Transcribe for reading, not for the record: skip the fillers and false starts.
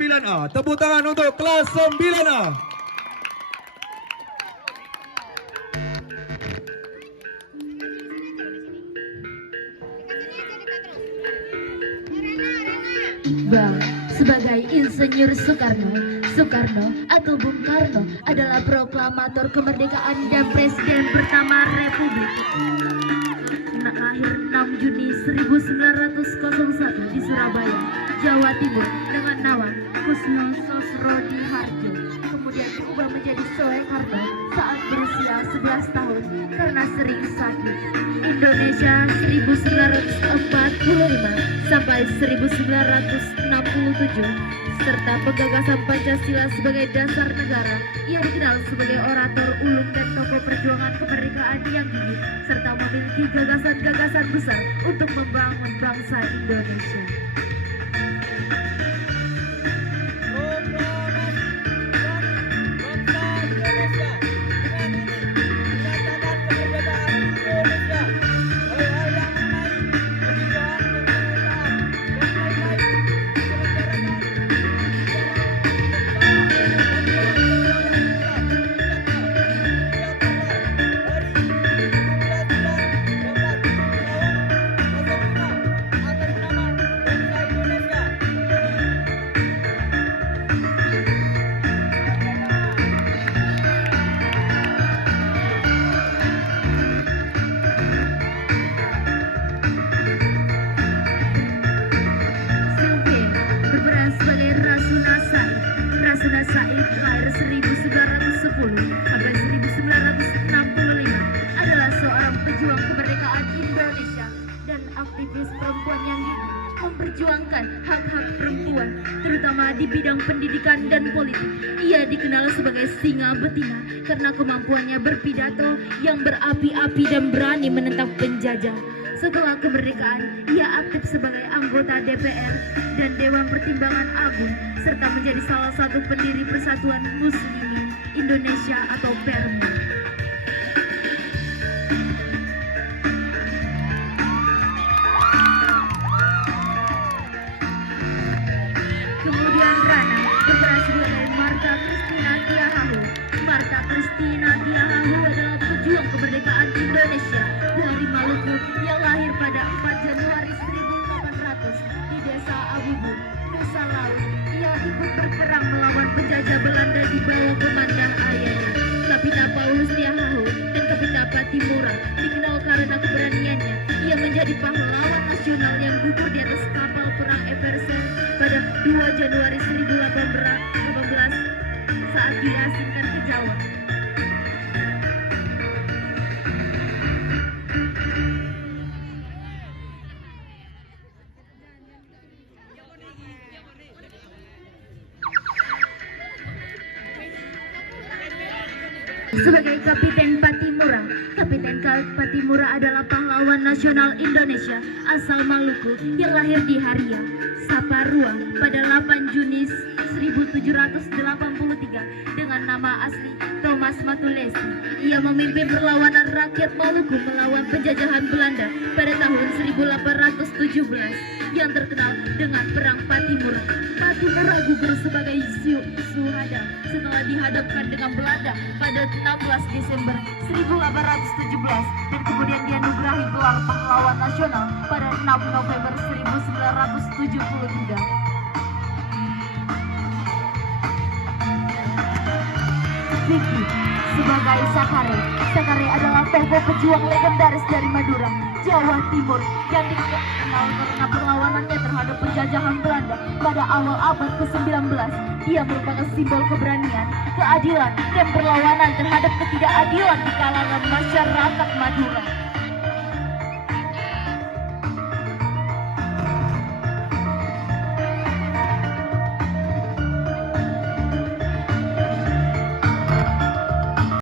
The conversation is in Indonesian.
9A. Tepuk tangan untuk kelas 9A. Bang, sebagai Insinyur Soekarno atau Bung Karno adalah proklamator kemerdekaan dan presiden pertama Republik. Lahir 6 Juni 1901 di Surabaya, Jawa Timur dengan nama Kusno Sosrodiharjo. Kemudian diubah menjadi Soekarno saat berusia 11 tahun karena sering sakit. Indonesia 1945 sampai 1967 serta penggagasan Pancasila sebagai dasar negara. Ia dikenal sebagai orator ulung dan tokoh perjuangan kemerdekaan yang gigih serta memiliki gagasan-gagasan besar untuk membangun bangsa Indonesia. Rasuna Said lahir 1910 sampai 1965 adalah seorang pejuang kemerdekaan Indonesia dan aktivis perempuan yang memperjuangkan hak-hak perempuan terutama di bidang pendidikan dan politik. Ia dikenal sebagai singa betina karena kemampuannya berpidato yang berapi-api dan berani menentang penjajah. Setelah kemerdekaan, ia aktif sebagai anggota DPR dan Dewan Pertimbangan Agung, serta menjadi salah satu pendiri Persatuan Muslimin Indonesia atau PERMI. Kemudian Rana berperan sebagai Martha Christina Tiahahu. Martha Christina Tiahahu adalah pejuang kemerdekaan Indonesia dari Maluku yang lahir pada 4 Januari 1800 di desa Abubu, Nusa Laut. Ia ikut berperang melawan penjajah Belanda di bawah komandan ayahnya, Kapita Paulus Tiahahu dan Kapita Patimura. Dikenal karena keberaniannya, ia menjadi pahlawan nasional yang gugur di atas kapal perang Eversen pada 2 Januari 1818 saat diasingkan ke Jawa. Sebagai Kapiten Patimura, Kapiten Patimura adalah pahlawan nasional Indonesia asal Maluku yang lahir di Haria, Saparua pada 8 Juni 1783 dengan nama asli Thomas Matulesi. Ia memimpin perlawanan rakyat Maluku melawan penjajahan Belanda pada tahun 1817 yang terkenal dengan Perang Patimura. Patimura gugur sebagai syuhada setelah dihadapkan dengan Belanda pada 16 Desember 1817 dan kemudian dianugerahi gelar pahlawan nasional pada 6 November 1973. Vicky sebagai Sakare. Sakare adalah tokoh pejuang legendaris dari Madura, Jawa Timur yang dikenal karena perlawanannya terhadap penjajahan Belanda pada awal abad ke-19. Dia merupakan simbol keberanian, keadilan, dan perlawanan terhadap ketidakadilan di kalangan masyarakat Madura.